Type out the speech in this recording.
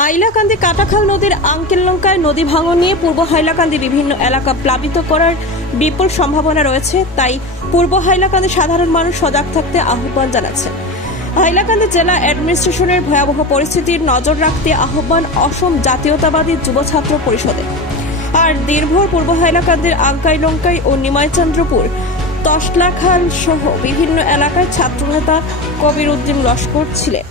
হাইলাকান্দি কাটাখাল নদীর আঙ্কেললঙ্কায় নদী ভাঙন নিয়ে পূর্ব হাইলাকান্দি বিভিন্ন এলাকা প্লাবিত করার বিপুল সম্ভাবনা রয়েছে, তাই পূর্ব হাইলাকান্দি সাধারণ মানুষ সজাগ থাকতে আহ্বান জানাচ্ছেন। হাইলাকান্দি জেলা অ্যাডমিনিস্ট্রেশনের ভয়াবহ পরিস্থিতির নজর রাখতে আহ্বান অসম জাতীয়তাবাদী যুব ছাত্র পরিষদে। আর দীর্ঘ পূর্ব হাইলাকান্দির আঙ্কাইলঙ্কাই ও নিমাইচন্দ্রপুর, তসলাখাল সহ বিভিন্ন এলাকায় ছাত্রনেতা কবির উদ্দিন লস্কর ছিলেন।